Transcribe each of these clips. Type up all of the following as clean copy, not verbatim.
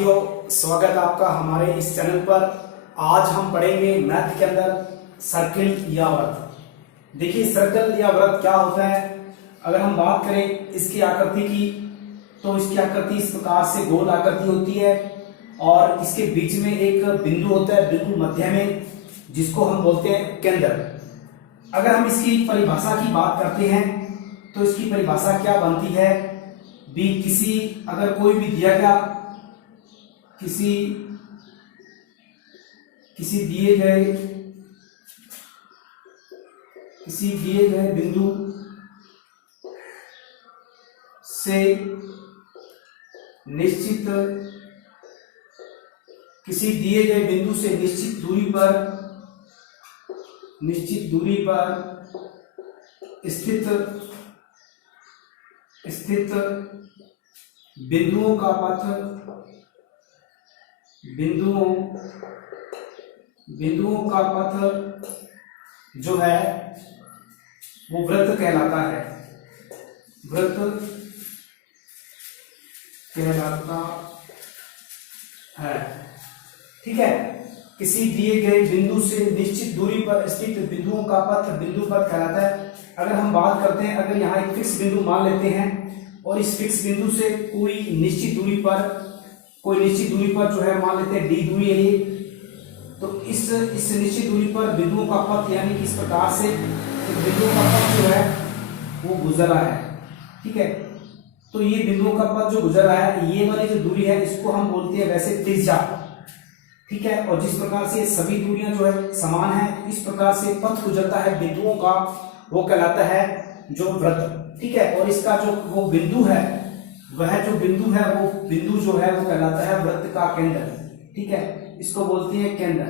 साथियों, स्वागत है आपका हमारे इस चैनल पर। आज हम पढ़ेंगे मैथ के अंदर सर्किल या वृत्त। देखिए, सर्कल या वृत्त क्या होता है। अगर हम बात करें इसकी आकृति की, तो इसकी आकृति इस प्रकार से गोल आकृति होती है और इसके बीच में एक बिंदु होता है, बिल्कुल मध्य में, जिसको हम बोलते हैं केंद्र। अगर हम इसकी परिभाषा की बात करते हैं तो इसकी परिभाषा क्या बनती है भी, अगर कोई भी दिया गया किसी दिए गए बिंदु से निश्चित दूरी पर स्थित बिंदुओं का पथ जो है वो वृत्त कहलाता है। ठीक है। किसी दिए गए बिंदु से निश्चित दूरी पर स्थित बिंदुओं का पथ बिंदु पथ कहलाता है। अगर हम बात करते हैं, अगर यहाँ एक फिक्स बिंदु मान लेते हैं और इस फिक्स बिंदु से कोई निश्चित दूरी पर जो है मान लेते हैं डी दूरी है ये, तो इस निश्चित दूरी पर बिंदुओं का पथ, यानी कि इस प्रकार से बिंदुओं का पथ जो है वो गुजर रहा है। ठीक है, तो ये बिंदुओं का पथ जो गुजर रहा है, ये वाली जो दूरी है इसको हम बोलते हैं वैसे त्रिज्या। ठीक है, और जिस प्रकार से सभी दूरियां जो है समान है, इस प्रकार से पथ गुजरता है बिंदुओं का, वो कहलाता है जो वृत्त। ठीक है, और इसका जो वो बिंदु है, वो बिंदु जो है वो कहलाता है वृत्त का केंद्र। ठीक है, इसको बोलते हैं केंद्र।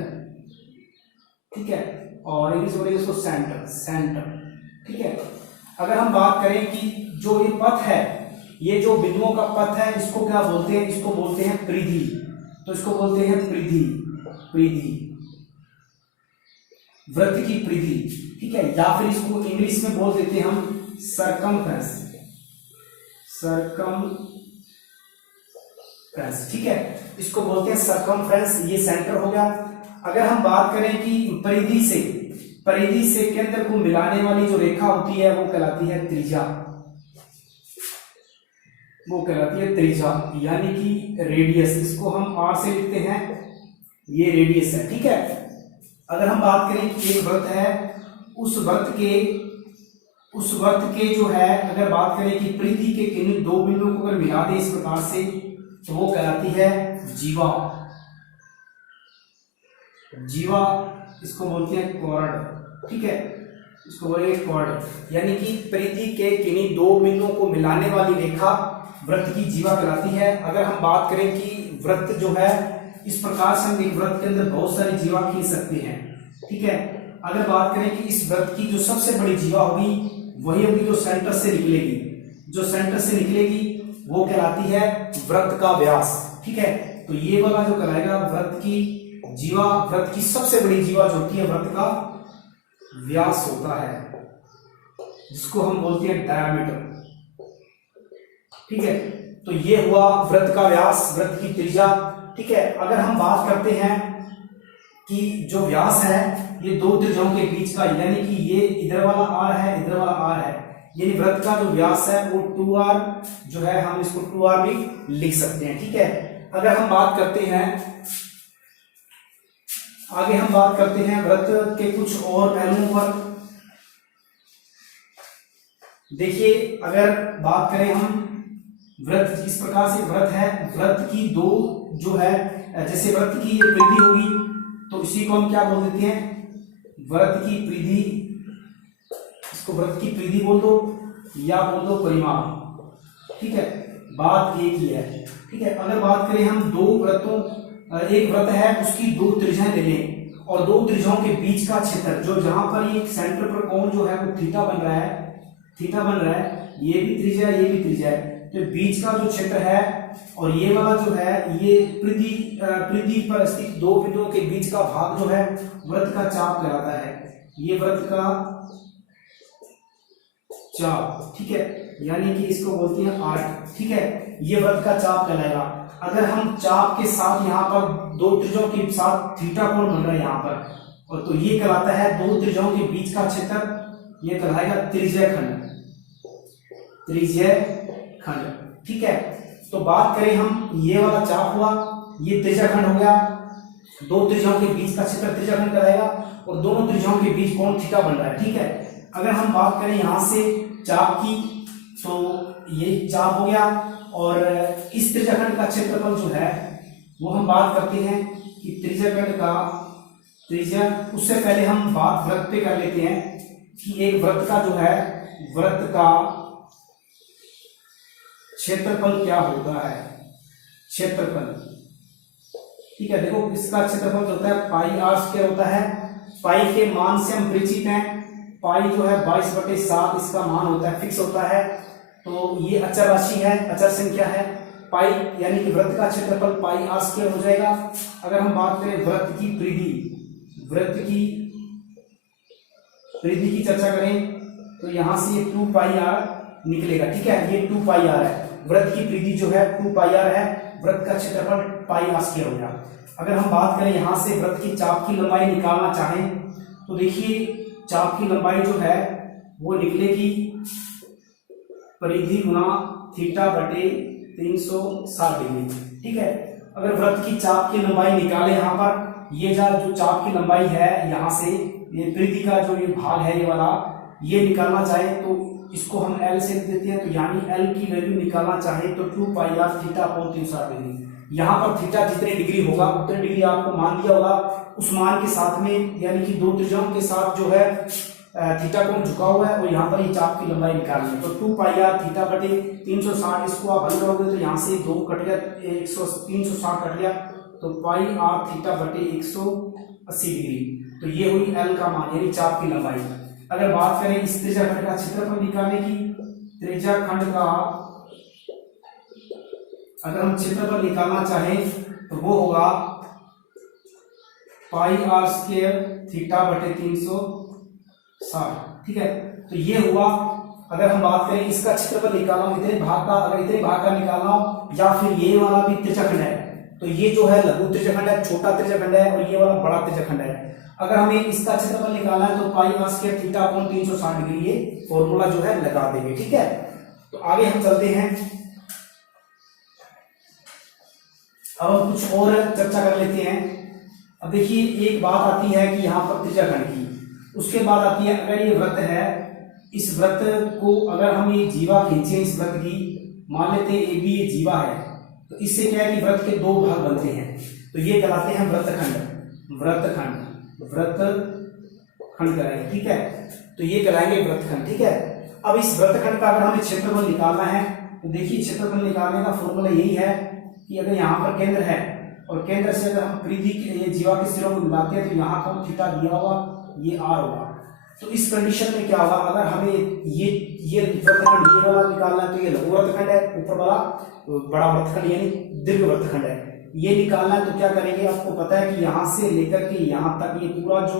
ठीक है, और इंग्लिश बोलेंगे इसको सेंटर। ठीक है, अगर हम बात करें कि जो ये पथ है, ये जो बिंदुओं का पथ है, इसको क्या बोलते हैं? इसको बोलते हैं परिधि। तो इसको बोलते हैं परिधि, वृत्त की परिधि। ठीक है, या फिर इसको इंग्लिश में बोल देते हैं हम सरकमफ्रेंस। ठीक है, इसको बोलते हैं सरकमफ्रेंस, ये सेंटर हो गया। अगर हम बात करें कि परिधि से केंद्र को मिलाने वाली जो रेखा होती है वो कहलाती है त्रिज्या, यानी कि रेडियस। इसको हम आर से लिखते हैं, ये रेडियस है। ठीक है, अगर हम बात करें कि एक वृत्त है, उस वृत्त के जो है, अगर बात करें कि परिधि के किन्हीं दो बिंदुओं को अगर मिला दे इस प्रकार से, तो वो कहलाती है जीवा। इसको बोलते हैं क्वाड्र। ठीक है, इसको बोलेंगे क्वाड्र, यानी कि परिधि के किन्हीं दो बिंदुओं को मिलाने वाली रेखा वृत्त की जीवा कहलाती है। अगर हम बात करें कि वृत्त जो है, इस प्रकार से हम एक वृत्त के अंदर बहुत सारी जीवा खींच सकते हैं। ठीक है, अगर बात करें कि इस वृत्त की जो सबसे बड़ी जीवा होगी वही होगी जो सेंटर से निकलेगी, वो कहलाती है वृत्त का व्यास। ठीक है, तो ये वाला जो कहलाएगा वृत्त की जीवा, वृत्त की सबसे बड़ी जीवा जो होती है वृत्त का व्यास होता है, जिसको हम बोलते हैं डायमीटर। ठीक है, तो ये हुआ वृत्त का व्यास, वृत्त की त्रिज्या। ठीक है, अगर हम बात करते हैं कि जो व्यास है ये दो त्रिज्याओं के बीच का, यानी कि ये इधर वाला आर है, इधर वाला आर है, यानी वृत्त का जो व्यास है वो 2r जो है, हम इसको 2r भी लिख सकते हैं। ठीक है, अगर हम बात करते हैं आगे, हम बात करते हैं वृत्त के कुछ और पहलुओं पर। देखिए, अगर बात करें हम वृत्त, इस प्रकार से वृत्त है, वृत्त की दो जो है, जैसे वृत्त की ये परिधि होगी तो इसी को हम क्या बोल देते हैं? वृत्त की परिधि। इसको वृत्त की परिधि बोल दो या बोल दो परिमाप। ठीक है, बात एक ही है। ठीक है, अगर बात करें हम दो वृत्तों, एक वृत्त है उसकी दो त्रिज्याएं ले लें और दो त्रिज्याओं के बीच का क्षेत्र, जो जहां पर ये सेंटर पर कोण जो है वो थीटा बन रहा है, ये भी त्रिज्या है, ये भी त्रिज्या है, तो बीच का जो क्षेत्र है और ये वाला जो है, ये परिधि पर स्थित दो बिंदुओं के बीच का भाग जो है वृत्त का चाप कहलाता है। ये वृत्त का चाप, ठीक है, यानी कि इसको बोलते हैं आर्क। ठीक है, ये वृत्त का चाप कहलाएगा। अगर हम चाप के साथ यहाँ पर दो त्रिज्यों के साथ थीटा कोण बन रहा है यहाँ पर, और तो ये कहलाता है दो त्रिज्यों के बीच का क्षेत्र, ये कहलाएगा त्रिज्य खंड, त्रिज्य खंड। ठीक है, तो बात करें हम, ये वाला चाप हुआ, ये त्रिज्य खंड हो गया, दो त्रिज्यों के बीच का क्षेत्र त्रिज्य खंड कहलाएगा, और दोनों त्रिज्यों के बीच कोण थीटा बन रहा है। ठीक है, अगर हम बात करें यहाँ से चाप की, तो ये चाप हो गया, और इस त्रिज्यखंड का क्षेत्रफल जो है वो हम बात करते हैं कि त्रिज्यखंड का त्रिज्या, उससे पहले हम बात वृत्त पे कर लेते हैं कि एक वृत्त का जो है, वृत्त का क्षेत्रफल क्या होता है, क्षेत्रफल। ठीक है, देखो इसका क्षेत्रफल जो होता है पाई आर स्क्वायर होता है, पाई के मान से हम परिचित हैं, पाई जो है 22/7 इसका मान होता है, फिक्स होता है, तो ये अचर राशि है, अचर संख्या है पाई, यानी कि वृत्त का क्षेत्रफल पाई आर स्क्वायर हो जाएगा। अगर हम बात करें वृत्त की परिधि, वृत्त की परिधि की चर्चा करें, तो यहां से ये 2 पाई आर निकलेगा। ठीक है, ये 2 पाई आर है, वृत्त की परिधि जो है 2 पाई आर है, वृत्त का क्षेत्रफल पाई आर स्क्वायर हो गया। अगर हम बात करें यहां से वृत्त की चाप की लंबाई निकालना चाहें, तो देखिए चाप की लंबाई जो है वो निकलेगी परिधि गुना थीटा बटे 360 डिग्री। ठीक है, अगर वृत्त की चाप की लंबाई निकाले, यहाँ पर ये जो चाप की लंबाई है, यहाँ से ये परिधि का जो ये भाग है ये वाला, ये निकालना चाहे तो इसको हम L से लिख देते हैं, तो यानी L की वैल्यू निकालना चाहे तो 2 पाई आर थीटा अपॉन 360 डिग्री। यहाँ पर थीटा जितने डिग्री होगा उतने डिग्री आपको मान दिया होगा, उस मान के साथ में यानी कि दो त्रिज्यों के साथ जो है थीटा कोण झुका हुआ है, और यहाँ पर ये चाप की लंबाई निकालनी है, तो 2 पाई आर थीटा बटे 360, इसको आप हल करोगे तो यहाँ से 2 कट गया, 360 कट गया, तो पाई आर थीटा बटे 180 डिग्री, तो ये हुई L का मान यानी चाप की लंबाई। अगर बात करें इस त्रिज्याखंड का क्षेत्रफल निकालने की, त्रिज्याखंड का अगर हम क्षेत्रफल निकालना चाहें तो वो होगा पाई आर स्क्वायर थीटा बटे 360। ठीक है, तो ये हुआ। अगर हम बात करें इसका क्षेत्रफल निकालना हो, इतने भाग का, अगर इतने भाग का निकालना हो, या फिर ये वाला भी त्रिज्याखंड है, तो ये जो है लघु त्रिज्याखंड है, छोटा त्रिज्याखंड है, और ये वाला बड़ा त्रिज्याखंड है। अगर हमें इसका क्षेत्रफल निकालना है तो pi r square theta upon 360 degree ये फॉर्मूला जो है लगा देंगे। ठीक है, तो आगे हम चलते हैं, अब हम कुछ और चर्चा कर लेते हैं। अब देखिए एक बात आती है कि यहाँ पर त्रिज्याखंड की, उसके बाद आती है अगर ये वृत्त है, इस वृत्त को अगर हम ये जीवा खींचे इस वृत्त की, मान लेते हैं AB ये जीवा है, तो इससे क्या है कि वृत्त के दो भाग बनते हैं, तो ये कहलाते हैं वृत्तखंड, वृत्तखंड, वृत्तखंड कराएंगे। ठीक है, तो ये कराएंगे वृत्तखंड। ठीक है, अब इस वृत्तखंड का अगर हमें क्षेत्रफल निकालना है, तो देखिए क्षेत्रफल निकालने का फॉर्मूला यही है कि अगर यहाँ पर केंद्र है, और केंद्र से अगर हम परिधि ये जीवा के सिरों को मिलाते हैं, तो यहाँ पर थीटा दिया हुआ, ये R होगा। तो इस कंडीशन में क्या होगा, अगर हमें ये वृत्तखंड ये वाला निकालना है, तो ये लघु वृत्तखंड है, ऊपर वाला बड़ा वृत्तखंड यानी दीर्घ वृत्तखंड है, ये निकालना है, तो क्या करेंगे, आपको पता है कि यहाँ से लेकर के यहाँ तक ये पूरा जो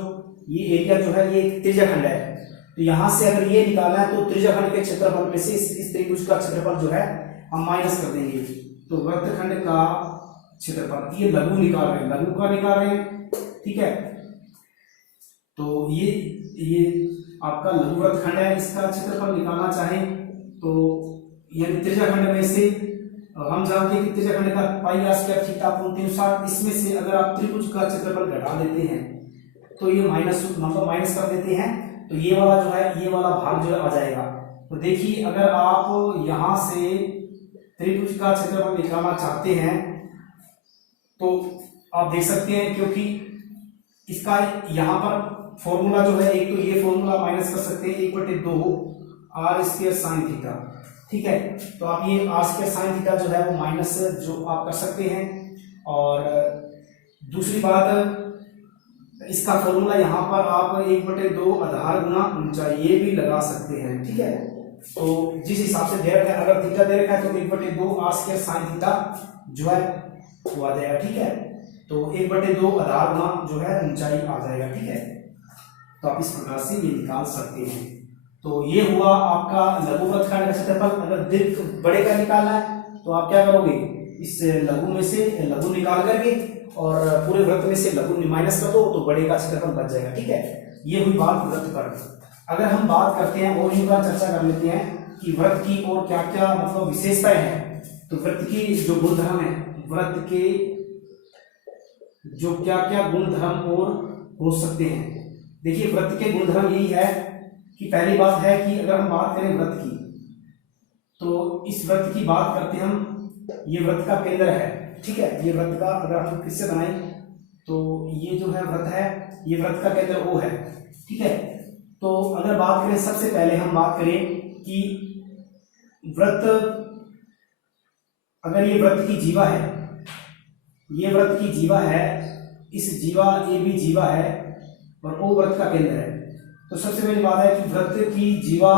ये एरिया जो है ये एक त्रिज्याखंड है, तो यहाँ से अगर ये निकालना है तो त्रिज्याखंड के क्षेत्रफल में से इस त्रिभुज का क्षेत्रफल जो है हम माइनस कर देंगे, तो वृत्तखंड का क्षेत्रफल, ये लघु निकाल रहे हैं, लघु का निकाल रहे हैं। ठीक है, तो ये आपका लघु वृत्तखंड है, इसका क्षेत्रफल निकालना चाहें तो यानी त्रिज्याखंड में से हम जानते हैं कि त्रिज्याखंड का पाई आर स्क्वायर थीटा अपॉन 360, इसमें से अगर आप त्रिभुज का क्षेत्रफल घटा देते हैं तो ये माइनस कर देते हैं, तो ये वाला जो है ये वाला भाग जो है आ जाएगा। तो देखिए अगर आप यहाँ से त्रिभुज का क्षेत्रफल निकालना चाहते हैं तो आप देख सकते हैं, क्योंकि इसका यहाँ पर फॉर्मूला जो है, एक तो ये फॉर्मूला माइनस कर सकते हैं 1/2 आर स्क्वायर साइन थीटा। ठीक है, तो आप ये आर स्क्वायर साइन थीटा जो है वो माइनस जो आप कर सकते हैं, और दूसरी बात इसका फॉर्मूला यहाँ पर आप 1/2 आधार गुना ऊंचाई ये भी लगा सकते हैं। ठीक है, तो जिस हिसाब से दे रखा है, अगर थीटा दे रखा है तो 1/2 आर स्क्वायर साइन थीटा जो है वो आ जाएगा। ठीक है, तो 1/2 आधार गुना जो है ऊंचाई आ जाएगा। ठीक है, तो आप इस प्रकार से ये निकाल सकते हैं। तो ये हुआ आपका लघु वृत्तखंड का क्षेत्रफल। अगर दीर्घ बड़े का निकालना है तो आप क्या करोगे, इस लघु में से लघु निकाल करके और पूरे वृत्त में से लघु माइनस कर दो तो बड़े का क्षेत्रफल बच जाएगा। ठीक है, ये हुई बात वृत्त पर। अगर हम बात करते हैं और एक बार चर्चा कर लेते हैं कि वृत्त की और क्या क्या मतलब विशेषताएं हैं। तो वृत्त की जो गुणधर्म है, वृत्त के जो क्या क्या गुणधर्म और हो सकते हैं। देखिए वृत्त के गुणधर्म यही है कि पहली बात है कि अगर हम बात करें वृत्त की, तो इस वृत्त की बात करते हैं हम, ये वृत्त का केंद्र है। ठीक है, ये वृत्त का अगर हम किससे बनाएं तो ये जो है वृत्त है, ये वृत्त का केंद्र O है। ठीक है, तो अगर बात करें सबसे पहले हम बात करें कि वृत्त, अगर ये वृत्त की जीवा है, ये वृत्त की जीवा है, इस जीवा AB जीवा है और O वृत्त का केंद्र है। तो सबसे पहली बात है कि वृत्त की जीवा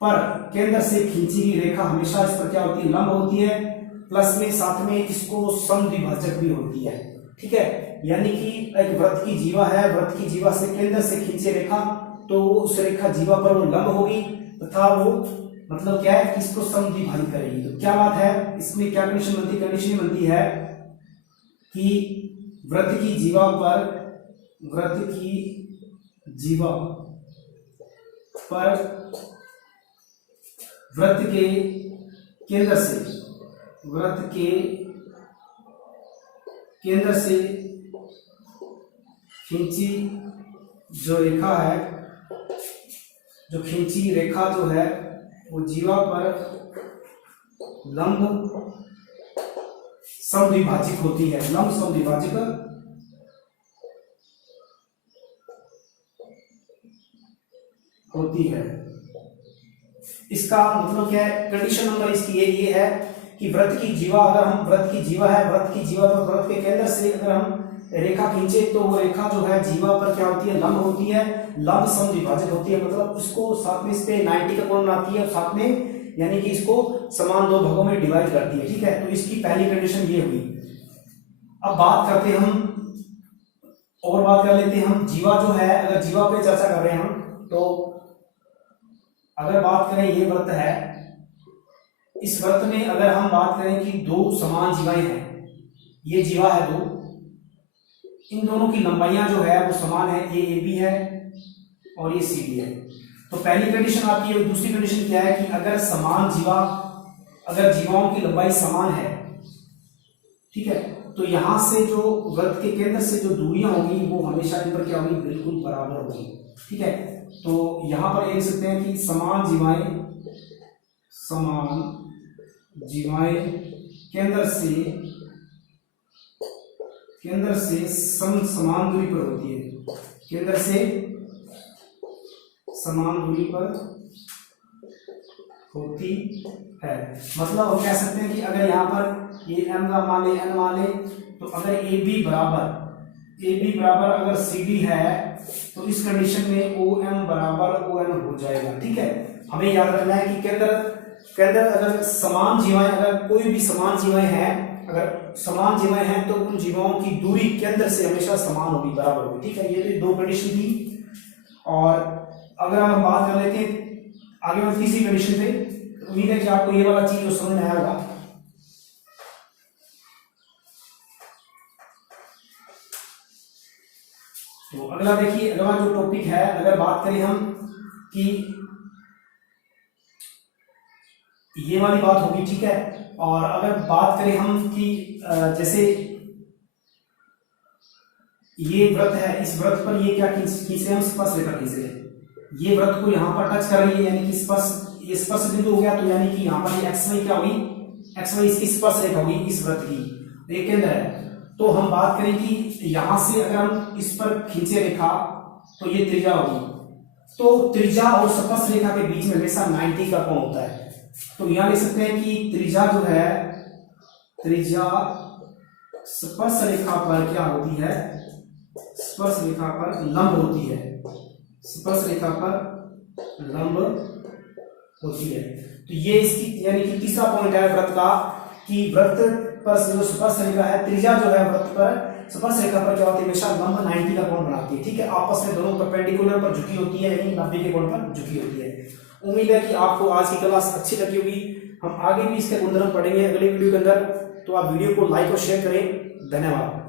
पर केंद्र से खींची गई रेखा हमेशा इस पर क्या होती है, लंब होती है, प्लस में साथ में इसको समद्विभाजक भी होती है। ठीक है, यानी कि एक वृत्त की जीवा है, वृत्त की जीवा से केंद्र से खींचे रेखा, तो उस रेखा जीवा पर वो लंब होगी तथा वो मतलब क्या है कि इसको समद्विभाजित करेगी। तो क्या बात है इसमें, क्या कंडीशन बनती है, कंडीशन बनती है कि वृत्त की जीवा पर, वृत्त की जीवा पर वृत्त के केंद्र से, वृत्त के केंद्र से खींची जो रेखा है, जो खींची रेखा जो है वो जीवा पर लंब समद्विभाजिक होती है, लंब समद्विभाजिक होती है। इसका मतलब क्या है, कंडीशन नंबर इसकी ये है कि वृत्त की जीवा, अगर हम वृत्त की जीवा है, वृत्त की जीवा पर वृत्त के केंद्र से अगर हम रेखा खींचे तो वो रेखा जो है जीवा पर क्या होती है, लंब होती है, लंब समद्विभाजित होती है, मतलब उसको साथ में इस पे 90 का कोण बनाती है और साथ में यानी कि इसको समान दो भागों में डिवाइड करती है। ठीक है, तो इसकी पहली कंडीशन ये हुई। अब बात करते हैं हम, और बात कर लेते हैं हम जीवा जो है, अगर जीवा पे चर्चा कर रहे हैं हम, तो अगर बात करें ये वृत्त है, इस वृत्त में अगर हम बात करें कि दो समान जीवाएं हैं, ये जीवा है दो, इन दोनों की लंबाइयां जो है वो समान है, ये AB है और ये CD है। तो पहली कंडीशन आपकी है। दूसरी कंडीशन क्या है कि अगर समान जीवा, अगर जीवाओं की लंबाई समान है, ठीक है, तो यहां से जो वृत्त के केंद्र से जो दूरियां होगी वो हमेशा इन पर क्या होगी, बिल्कुल बराबर होगी। ठीक है, तो यहां पर लिख सकते हैं कि समान जीवाएं केंद्र से समान दूरी पर होती है, केंद्र से समान दूरी पर होती है। मतलब हम कह सकते हैं कि अगर यहाँ पर ये M का मान ले, N मान ले, तो अगर AB बराबर अगर CD है तो इस कंडीशन में OM बराबर ON हो जाएगा। ठीक है, हमें याद रखना है कि केंद्र अगर समान जीवाएं, अगर कोई भी समान जीवाएं हैं, अगर समान जीवाएं हैं तो उन जीवाओं की दूरी केंद्र से हमेशा समान होगी, बराबर होगी। ठीक है, ये तो दो कंडीशन थी। और अगर हम बात कर लेते हैं आगे में तीसरी कंडीशन पे, उम्मीद है कि आपको ये वाला चीज जो समझ में आया होगा। तो अगला देखिए, अगला जो टॉपिक है, अगर बात करें हम कि ये वाली बात होगी। ठीक है, और अगर बात करें हम कि जैसे ये वृत्त है, इस वृत्त पर ये क्या खींच रहे हैं हम, स्पर्श रेखा खींच रहे हैं, ये वृत्त को यहाँ पर टच कर रही है, यानी कि ये स्पर्श बिंदु हो गया, तो यानी कि यहाँ पर ये XY क्या होगी, XY इसकी स्पर्श रेखा होगी इस वृत्त की, ये केंद्र है। तो हम बात करें कि यहां से अगर हम इस पर खींचे रेखा तो ये त्रिज्या होगी, तो त्रिज्या और स्पर्श रेखा के बीच में हमेशा 90 का कोण होता है। तो यहां लिख सकते हैं कि त्रिज्या जो है, त्रिज्या स्पर्श रेखा पर क्या होती है, स्पर्श रेखा पर लंब होती है, स्पर्श रेखा पर लंब होती है। तो ये इसकी यानी कि तीसरा पॉइंट है वृत्त का कि वृत्त पर जो स्पर्श रेखा है, त्रिज्या जो है वृत्त पर स्पर्श रेखा पर क्या होती है, हमेशा लंब 90 का कोण बनाती है। ठीक है, आपस में दोनों परपेंडिकुलर पर झुकी होती है, यानी 90 के कोण पर झुकी होती है। उम्मीद है कि आपको आज की क्लास अच्छी लगी होगी। हम आगे भी इसके गुणधर्म पढ़ेंगे अगले वीडियो के अंदर। तो आप वीडियो को लाइक और शेयर करें। धन्यवाद।